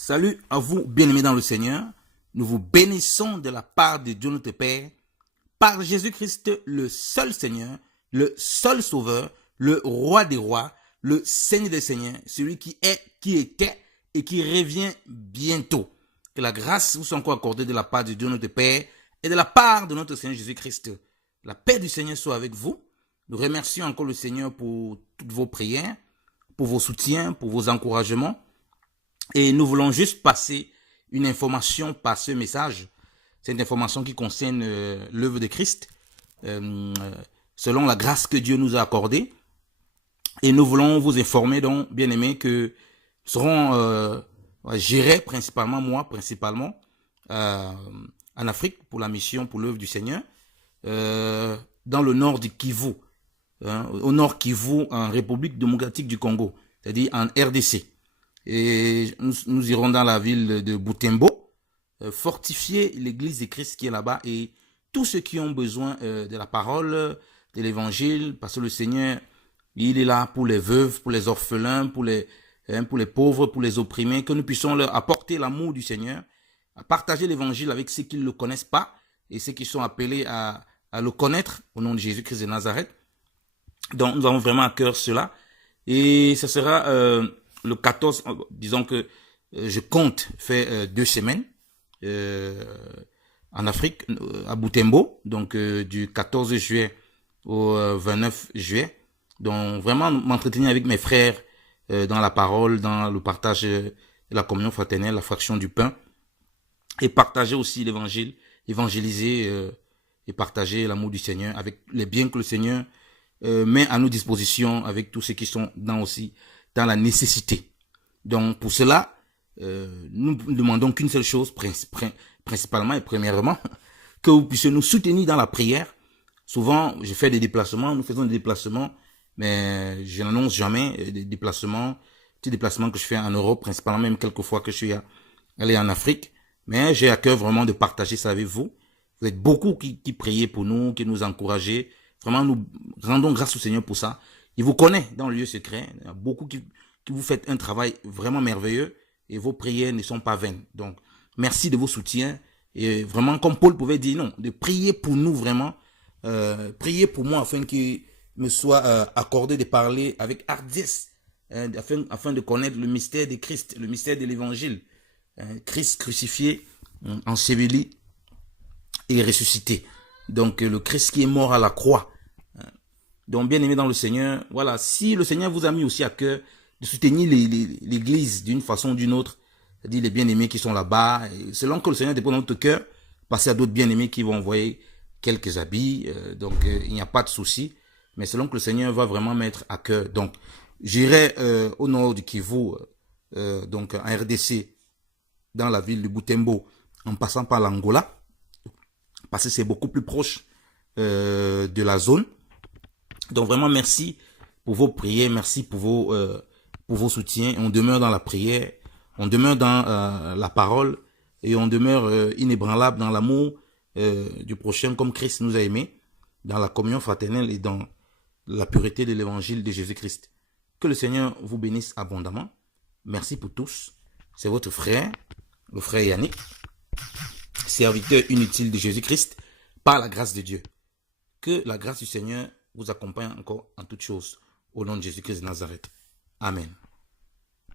Salut à vous, bien-aimés dans le Seigneur. Nous vous bénissons de la part de Dieu notre Père, par Jésus-Christ, le seul Seigneur, le seul Sauveur, le Roi des rois, le Seigneur des seigneurs, celui qui est, qui était et qui revient bientôt. Que la grâce vous soit encore accordée de la part de Dieu notre Père et de la part de notre Seigneur Jésus-Christ. La paix du Seigneur soit avec vous. Nous remercions encore le Seigneur pour toutes vos prières, pour vos soutiens, pour vos encouragements. Et nous voulons juste passer une information par ce message. C'est une information qui concerne l'œuvre de Christ, selon la grâce que Dieu nous a accordée. Et nous voulons vous informer, donc, bien aimés, que nous serons, j'irai principalement, en Afrique pour la mission, pour l'œuvre du Seigneur, dans le nord du Kivu, au nord Kivu, en République démocratique du Congo, c'est-à-dire en RDC. Et nous irons dans la ville de Butembo, fortifier l'église de Christ qui est là-bas et tous ceux qui ont besoin de la parole, de l'évangile, parce que le Seigneur, il est là pour les veuves, pour les orphelins, pour les pauvres, pour les opprimés, que nous puissions leur apporter l'amour du Seigneur, à partager l'évangile avec ceux qui ne le connaissent pas et ceux qui sont appelés à le connaître au nom de Jésus-Christ de Nazareth. Donc nous avons vraiment à cœur cela et ce sera le 14, disons que je compte faire 2 semaines en Afrique, à Butembo, donc du 14 juillet au 29 juillet. Donc vraiment m'entretenir avec mes frères dans la parole, dans le partage de la communion fraternelle, la fraction du pain, et partager aussi l'évangile, évangéliser et partager l'amour du Seigneur avec les biens que le Seigneur met à nos dispositions, avec tous ceux qui sont dans la nécessité. Donc pour cela, nous demandons qu'une seule chose, principalement et premièrement, que vous puissiez nous soutenir dans la prière. Souvent, je fais des déplacements, nous faisons des déplacements, mais je n'annonce jamais des déplacements, petits déplacements que je fais en Europe, principalement même quelques fois que je suis allé en Afrique. Mais j'ai à cœur vraiment de partager ça avec vous. Vous êtes beaucoup qui priez pour nous, qui nous encouragez. Vraiment, nous rendons grâce au Seigneur pour ça. Il vous connaît dans le lieu secret. Il y a beaucoup qui vous faites un travail vraiment merveilleux et vos prières ne sont pas vaines. Donc, merci de vos soutiens. Et vraiment, comme Paul pouvait dire, non, de prier pour nous vraiment. Priez pour moi afin qu'il me soit accordé de parler avec hardiesse, afin de connaître le mystère de Christ, le mystère de l'évangile. Christ crucifié, enseveli et ressuscité. Donc, le Christ qui est mort à la croix. Donc, bien aimé dans le Seigneur, voilà, si le Seigneur vous a mis aussi à cœur de soutenir l'église d'une façon ou d'une autre, c'est-à-dire les bien-aimés qui sont là-bas, et selon que le Seigneur dépend de notre cœur, passer à d'autres bien-aimés qui vont envoyer quelques habits, donc il n'y a pas de souci, mais selon que le Seigneur va vraiment mettre à cœur. Donc, j'irai au nord du Kivu, donc en RDC, dans la ville de Butembo, en passant par l'Angola, parce que c'est beaucoup plus proche de la zone. Donc vraiment merci pour vos prières, merci pour vos soutiens. On demeure dans la prière, on demeure dans la parole et on demeure inébranlable dans l'amour du prochain comme Christ nous a aimés, dans la communion fraternelle et dans la pureté de l'évangile de Jésus-Christ. Que le Seigneur vous bénisse abondamment. Merci pour tous. C'est votre frère, le frère Yannick, serviteur inutile de Jésus-Christ, par la grâce de Dieu. Que la grâce du Seigneur vous accompagne encore en toutes choses. Au nom de Jésus-Christ de Nazareth. Amen.